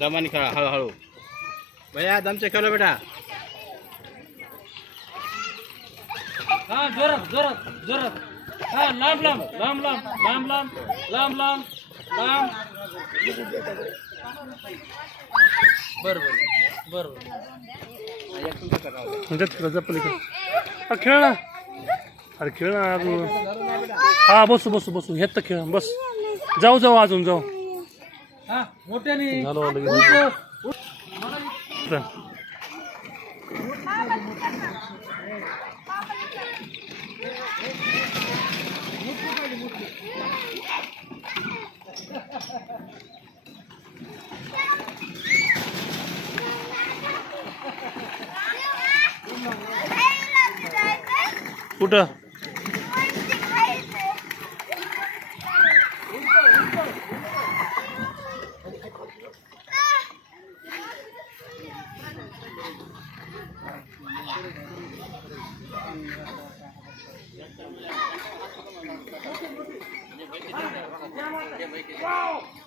दमानी खेळा हळूहळू भैया दमचे खेळो बेटा हा जोरात जोरात जोरात हा लांब लांब लांब लांब लांब लांब लांब लांब लांब बरोबर बरोबर खेळ ना अरे खेळ ना अजून हा बसू बसू बसू ह्यात तर खेळ बस जाऊ जाऊ अजून जाऊ हा मोठ्याने झालं लगेच कुठं Wow!